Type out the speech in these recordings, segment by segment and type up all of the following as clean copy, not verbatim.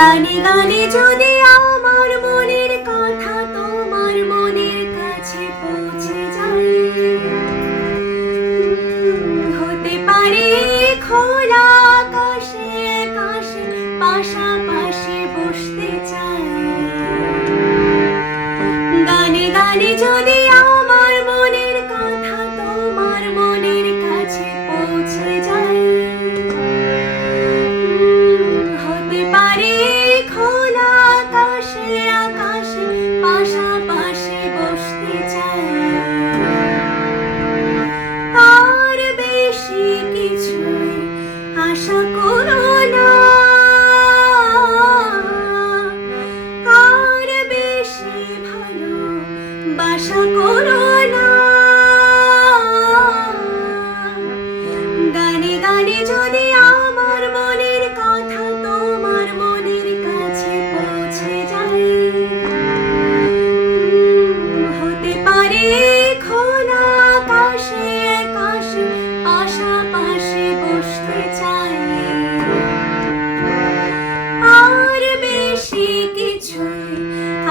গানে গানে যদি আমার মনের কথা তোমার মনের কাছে পৌঁছে যায়, হতে পারে খোলা আকাশে আকাশে পাশাপাশি বসতে চাই। গানে গানে যদি আমার মনের কথা তোমার মনের কাছে পৌঁছে যায়, হতে পারে খোলা আকাশে আকাশে পাশাপাশি বসতে চাই। আর বেশি কিছুই আশা করো না, আর বেশি ভালো বাসা করো না। গানে গানে যদি আমার মনের কথা তোমার মনের কাছে পৌঁছে যায়, হতে পারে খোলা আকাশে আকাশে পাশাপাশি বসতে চাই। আর বেশি কিছুই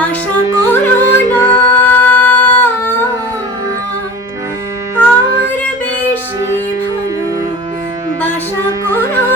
আশা করো না, আর বেশি ভালো বাসা করো